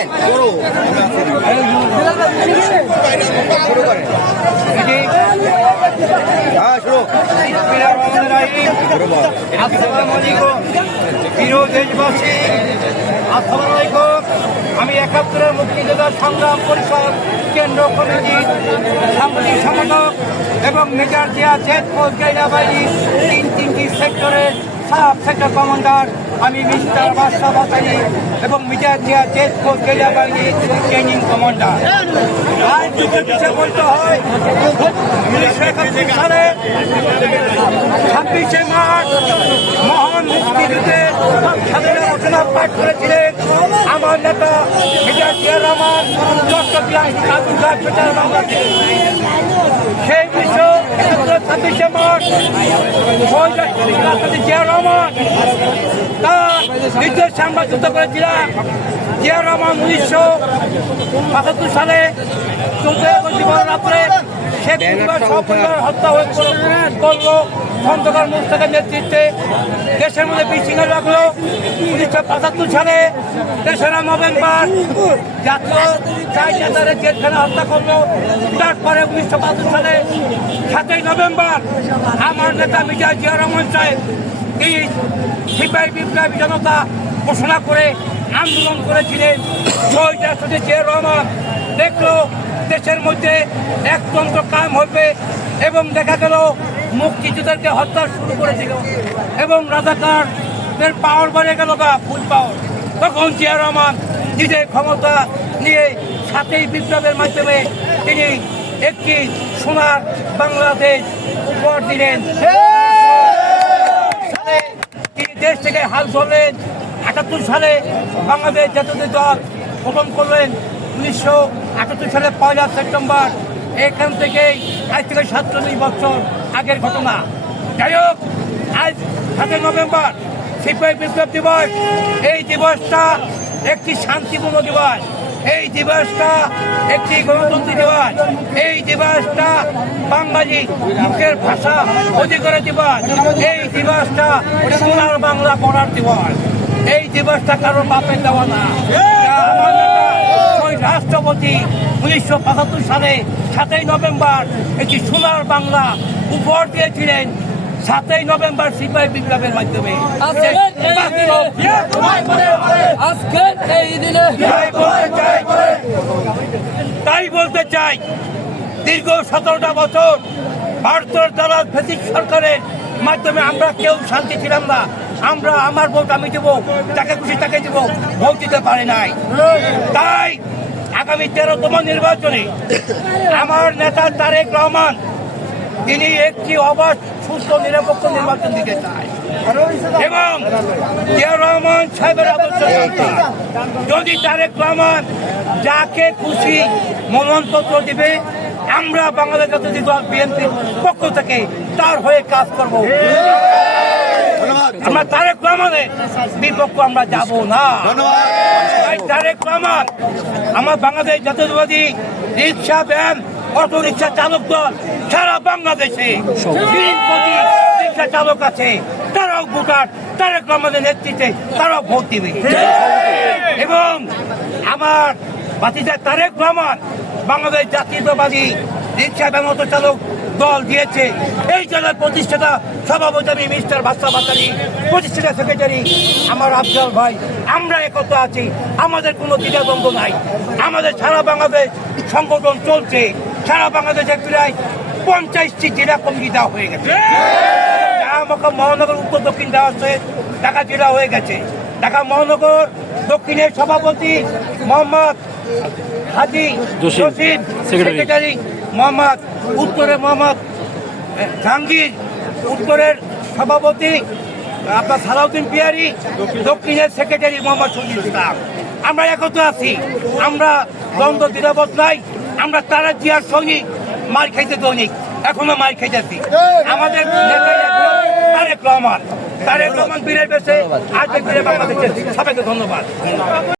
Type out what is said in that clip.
বলেন দেশবাসী, আসসালামু আলাইকুম। আমি ৭১ মুক্তিযোদ্ধা সংগ্রাম পরিষদ কেন্দ্র কমিটির সাংগঠনিক সম্পাদক এবং major Zia Z force guerrilla বাহিনীর তিনটি সেক্টরের সাব সেক্টর কমান্ডার আমি মিস্টার বাদশাহ বাসানি এবং major Zia Z force guerrilla বাহিনীর ট্রেনিং কমান্ডার। আর যুগের বিষয়ে বলতে হয় ১৯৭১ সালে ২৬শে মার্চ মহান মুক্তিযুদ্ধে স্বাধীনতা ঘোষণা পাঠ করেছিলেন আমার নেতা মেজর জিয়াউর রহমান চট্টগ্রাম বাংলাদেশ। সেই বিষয় ২৬শে মার্চ জিয়াউর রহমান তার নির্দেশে আমরা যুদ্ধ করেছিলাম। জিয়াউর রহমান ১৯৭৫ সালে ১৪ আগস্ট রাত্রে শেখ মুজিবুর সপরিবার হত্যা করলো খন্দকার মোস্তফার নেতৃত্বে। দেশের মধ্যে বিশৃঙ্খলা রাখলো। ১৯৭৫ সালে ৩রা নভেম্বর জাতীয় চার নেতাদের জেলখানা হত্যা করলো। তারপরে ১৯৭৫ সালে ৭ই নভেম্বর আমার নেতা মেজর জিয়াউর রহমান সাহেব এই সিপাহী বিপ্লবী জনতা ঘোষণা করে আন্দোলন করেছিলেন। শহীদ রাষ্ট্রপতি জিয়াউর রহমান দেখলো দেশের মধ্যে একতন্ত্র কায়েম হবে এবং দেখা গেল মুক্তিযোদ্ধাদেরকে হত্যা শুরু করেছিল এবং রাজাকারদের পাওয়ার বেড়ে গেল ফুল পাওয়ার। তখন জিয়াউর রহমান নিজের ক্ষমতা নিয়ে ৭ই বিপ্লবের মাধ্যমে তিনি একটি সোনার বাংলাদেশ উপহার দিলেন। তিনি দেশ থেকে হাল ধরলেন। ৭৮ সালে বাংলাদেশ জাতীয় দল গঠন করলেন। ১৯৭৮ সালে ১ সেপ্টেম্বর। এখান থেকেই আজ থেকে ৪৭ বছর আগের ঘটনা। যাই হোক, আজ ৭ই নভেম্বর সিপাহী বিপ্লব দিবস। এই দিবসটা একটি শান্তিপূর্ণ দিবস। এই দিবসটা একটি গণতন্ত্র দিবস। এই দিবসটা বাঙালি মুখের ভাষা অধিকারের দিবস। এই দিবসটা সোনার বাংলা পড়ার দিবস। এই দিবসটা কারোর বাপের দেওয়া না। আমার নেতা শহীদ রাষ্ট্রপতি ১৯৭৫ সালে ৭ই নভেম্বর একটি সোনার বাংলা উপহার দিয়েছিলেন। ৭ই নভেম্বর সিপাহী বিপ্লবের মাধ্যমে। তাই বলতে চাই, দীর্ঘ ১৭টা বছর ভারতের দালাল ফ্যাসিস্ট সরকারের মাধ্যমে আমরা কেউ শান্তি ছিলাম না। আমরা আমার ভোট আমি দেবো, যাকে খুশি তাকে দেব, ভোট দিতে পারি নাই। তাই আগামী 13তম নির্বাচনে আমার নেতা তারেক রহমান তিনি একটি অবাধ সুস্থ নিরপেক্ষ নির্বাচন দিতে চায় এবং জিয়াউর রহমান সাহেবের আদর্শ যদি তারেক রহমান যাকে খুশি মনোনয়নপত্র দিবে, আমরা বাংলাদেশ জাতীয় দল বিএনপির পক্ষ থেকে তার হয়ে কাজ করব। আমরা তারেক রহমানের বিপক্ষ আমরা যাব না। তারেক রহমান আমার বাংলাদেশ জাতীয়তাবাদী রিক্সা ভ্যান অটো রিক্সা চালক দল সারা বাংলাদেশে রিক্সা চালক আছে, তারাও ভোটার তারেক রহমানের নেতৃত্বে তারাও ভোট দিবে। এবং আমার ভাতিজা তারেক রহমান বাংলাদেশ জাতীয়তাবাদী রিক্সা ভ্যান অটো চালক দল দিয়েছে। এই দলের প্রতিষ্ঠাতা সভাপতি আমি মিস্টার বাদশাহ বাসানি, প্রতিষ্ঠাতা সেক্রেটারি আমার আফজাল ভাই। আমরা একত্র আছি, আমাদের কোনো দ্বিধাদ্বন্দ্ব নাই। আমাদের সারা বাংলাদেশ সংগঠন চলছে। সারা বাংলাদেশে প্রায় 50টি জেলা কমিটি দেওয়া হয়ে গেছে। আমাকে মহানগর উত্তর দক্ষিণ দেওয়া আছে, ঢাকা জেলা হয়ে গেছে। ঢাকা মহানগর দক্ষিণের সভাপতি মোহাম্মদ হাজি জসিম, সেক্রেটারি মোহাম্মদ, উত্তরে মোহাম্মদ জাহাঙ্গীর, উত্তরের সভাপতি আপনার সালাউদ্দিন পিয়ারি, দক্ষিণের সেক্রেটারি মোহাম্মদ শহীদ ইসলাম। আমরা একত্র আছি, আমরা দ্বন্দ্ব দ্বিধাবোধ নাই। আমরা তারা জিয়ার সৈনিক, মার খাইতে দৈনিক, এখনো মার খাইতেছি। আমাদের তারেক রহমান বীরের বেশে আজ বীরে বাংলাদেশের। সবাইকে ধন্যবাদ।